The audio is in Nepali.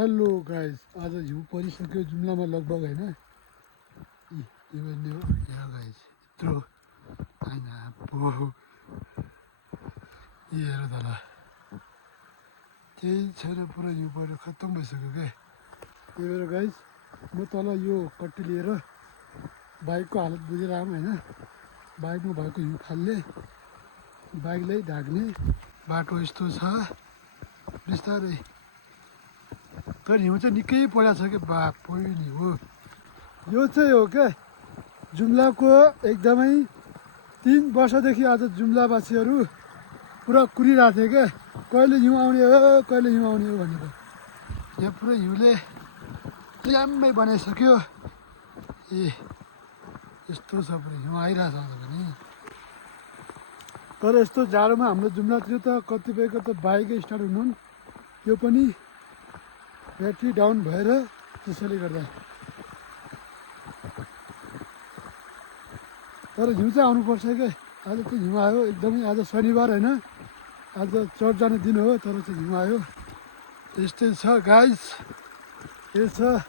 हेलो गाइस, आज हिउँ परिसक्यो जुम्लामा लगभग होइन। यो भन्ने हो यहाँ गाइस, यत्रो होइन यी हेर तल केही छैन, पुरा हिउँ परेर खत्तम भइसक्यो क्या। त्यही भएर गाइस म तल यो कट्टी लिएर बाइकको हालत बुझेर आऊँ होइन। बाइकमा भएको हिउँ फाल्ने, बाइकलाई ढाक्ने बाटो यस्तो छ बिस्तारै। तर हिउँ चाहिँ निकै परेको छ कि बाप नि हो। यो चाहिँ हो क्या जुम्लाको एकदमै 3 वर्षदेखि आज जुम्लावासीहरू पुरा कुरिरहेको थियो क्या, कहिले हिउँ आउने हो कहिले हिउँ आउने हो भनेर। यहाँ पुरा हिउँले ल्याम्मै बनाइसक्यो। ए यस्तो छ, पुरा हिउँ आइरहेछ आज पनि। तर यस्तो जाडोमा हाम्रो जुम्लातिर त कतिपयको त बाइकै स्टार्ट हुनुहुन्, यो पनि ब्याट्री डाउन भएर त्यसैले गर्दा। तर हिउँ चाहिँ आउनुपर्छ क्या। आज त हिउँ आयो एकदमै। आज शनिबार होइन, आज चर्च जाने दिन हो, तर चाहिँ हिउँ आयो। यस्तै छ गाइस, यो छ